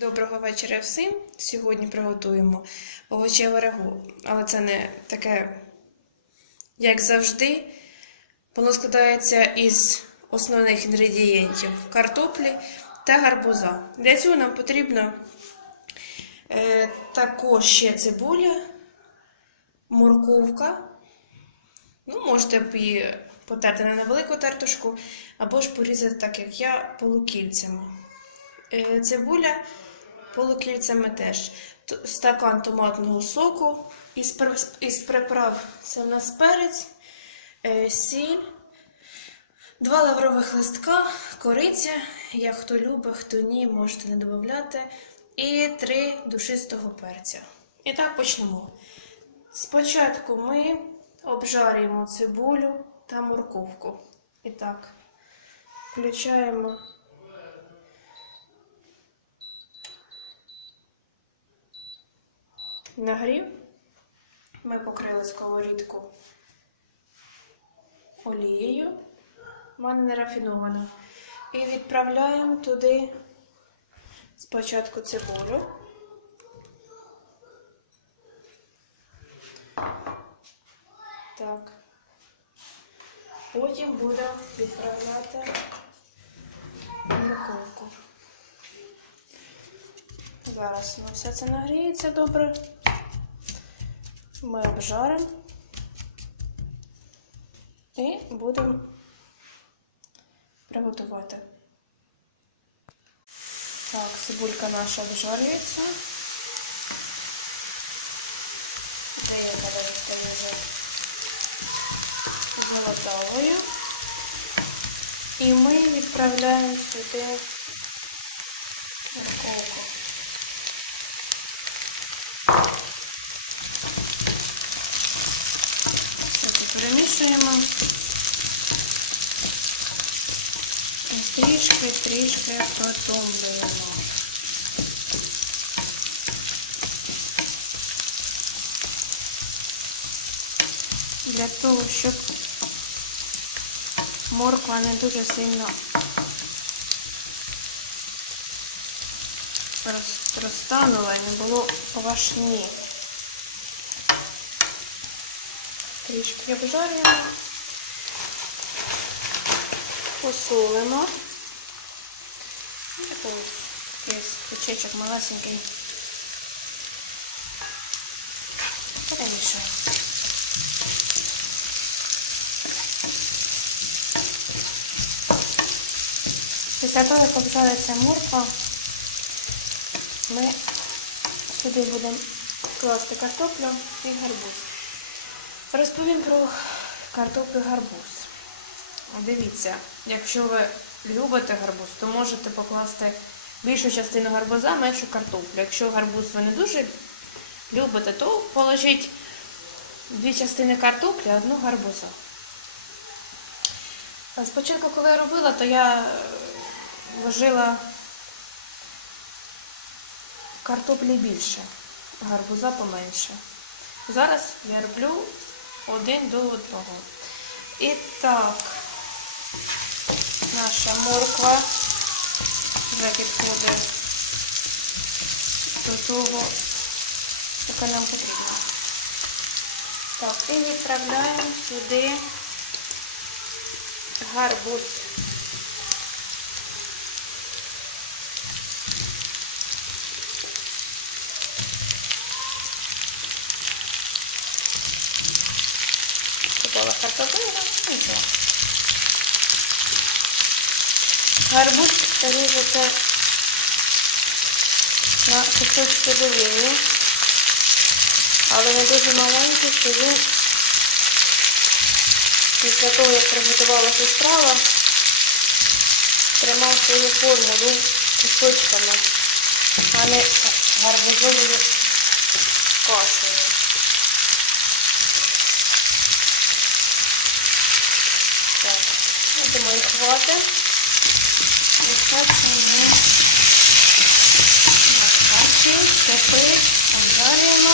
Доброго вечора всім. Сьогодні приготуємо овочеве рагу, але це не таке, як завжди. Воно складається із основних інгредієнтів картоплі та гарбуза. Для цього нам потрібно е, також ще цибуля, морковка. Ну, можете б її потерти на невелику тертушку, або ж порізати так, як я, полукільцями. Е, Цибуля полукільцями теж. Стакан томатного соку із, із приправ це у нас перець, е, сіль, два лаврових листка, кориця. Як хто любить, хто ні, можете не додати. І три душистого перця. І так почнемо. Спочатку ми обжарюємо цибулю та морковку. І так, включаємо нагрів. Ми покрили сковорідку олією, в мене не рафінована. І відправляємо туди спочатку цибулю. Так. Потім будемо відправляти морковку. Зараз ну, все це нагріється добре. Ми обжаримо і будемо приготувати. Так, цибулька наша обжарюється. Даємо стає вже золотавою. І ми відправляємо сюди морковку. Все це перемішуємо. І трішки, трішки протомлюємо. Для того, щоб морква не дуже сильно розтанула і не було овашні. Трішки обжарюємо, посолимо. Ось такий кучечок малесенький. Перемішуємо. Після того, як обжариться морква, ми сюди будемо класти картоплю і гарбуз. Розповім про картоплю гарбуз. Дивіться, якщо ви любите гарбуз, то можете покласти більшу частину гарбуза, меншу картоплю. Якщо гарбуз ви не дуже любите, то положіть дві частини картоплі, одну гарбуза. Спочатку, коли я робила, то я вложила картоплі більше, гарбуза поменше. Зараз я роблю один до одного. І так, наша морква вже підходить до того, яка нам потрібна. Так, і відправляємо сюди гарбуз. Картоплина, нічого. Гарбуз ріжете на кусочки довільні, але не дуже маленькі, що він після того, як приготувалася страва, тримав свою форму був кусочками, а не гарбузовою кашею. Так, хватить. І це ми на каші тепер обжарюємо.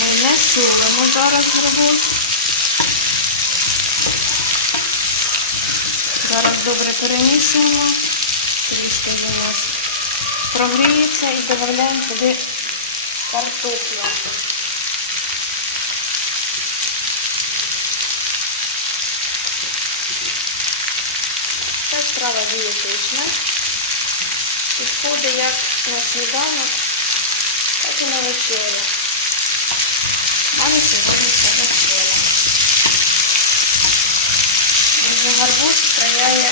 Ми не солимо зараз гарбуз. Зараз добре перемішуємо. Трішки у нас прогріється і додаємо туди картоплю. Ця страва дієтична. Підходить як на сніданок, так і на вечерю. У мене сьогодні це вечеря. Отже, гарбуз сприяє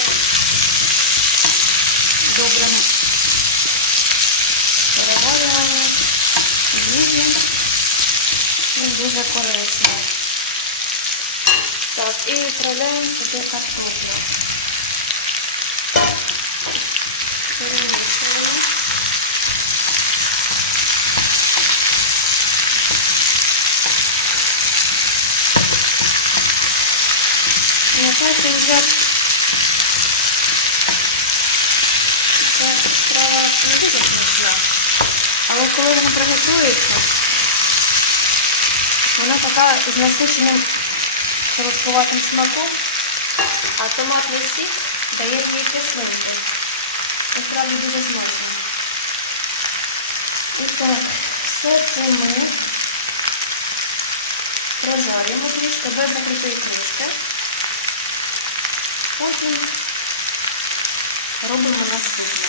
добрим дуже корисний. Так, і відправляємо сюди картоплю. Перемішуємо. Нехай вже ця страва не дуже смачна. Але коли вона приготується, вона така з насиченим солодкуватим смаком, а томатний сік дає їй кислинку. Насправді дуже смачно. І так, все це ми прожарюємо трішки без закритої кришки. Потім робимо наступне.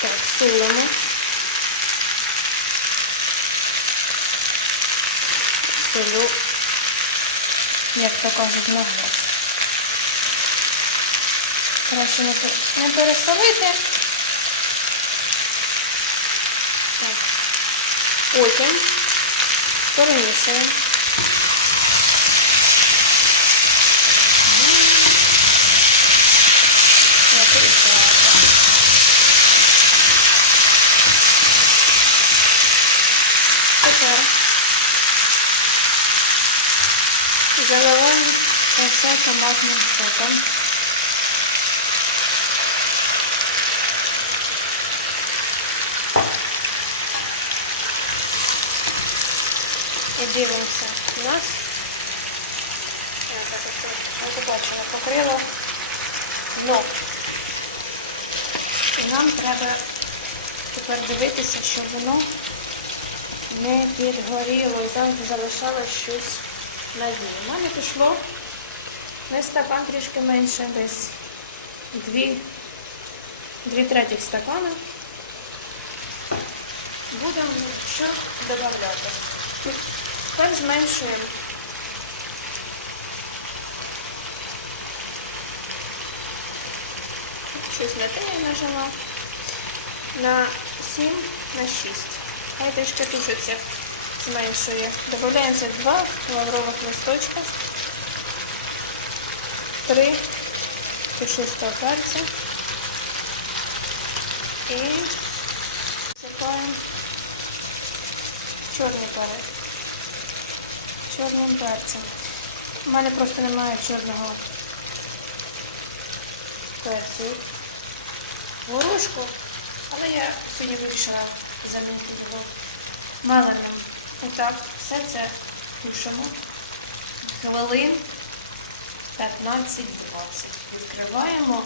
Так, солимо. Солю, як то кажуть, на глаз. Краще не, пе- не пересолити. Так. Потім перемішуємо. Тепер заливаємо це все томатним соком. І дивимося. У нас бачимо, покрило дно. І нам треба тепер дивитися, щоб воно не підгоріло і завжди залишалось щось на дні. У мене пішло не стакан трішки менше, десь дві, дві третіх стакана. Будемо що додавати. Тепер зменшуємо. Щось на те я. На 7, на 6. Хай трішки тушиться, зменшує. Додається 2 лаврових листочка, 3 пушистого перця і засипаємо чорний перець. Чорним перцем. У мене просто немає чорного перцю горошку, але я сьогодні вирішила замінити його меленим. Отак, все це тушимо хвилин 15-20. Відкриваємо.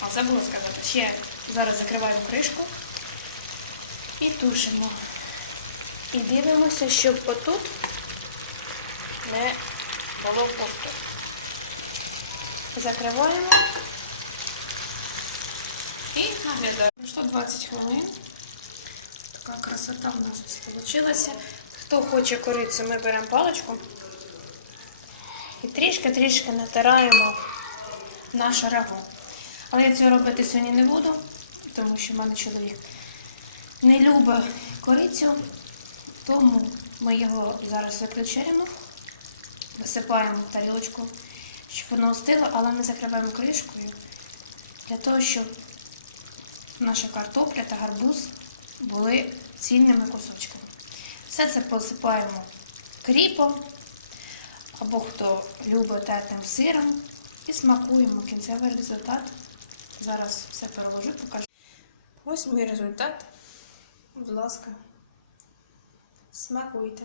А забула сказати, ще зараз закриваємо кришку і тушимо. І дивимося, щоб отут не було пусто. Закриваємо і наглядаємо. Пройшло 20 хвилин. Така красота в нас вийшла. Хто хоче корицю, ми беремо паличку і трішки-трішки натираємо наше рагу. Але я цього робити сьогодні не буду, тому що в мене чоловік не любить корицю, тому ми його зараз виключаємо, висипаємо в тарілочку, щоб воно остило, але ми закриваємо кришкою для того, щоб наша картопля та гарбуз були цільними кусочками. Все це посипаємо кріпом, або хто любить тертим сиром, і смакуємо кінцевий результат. Зараз все переложу, покажу. Ось мій результат. Будь ласка, смакуйте.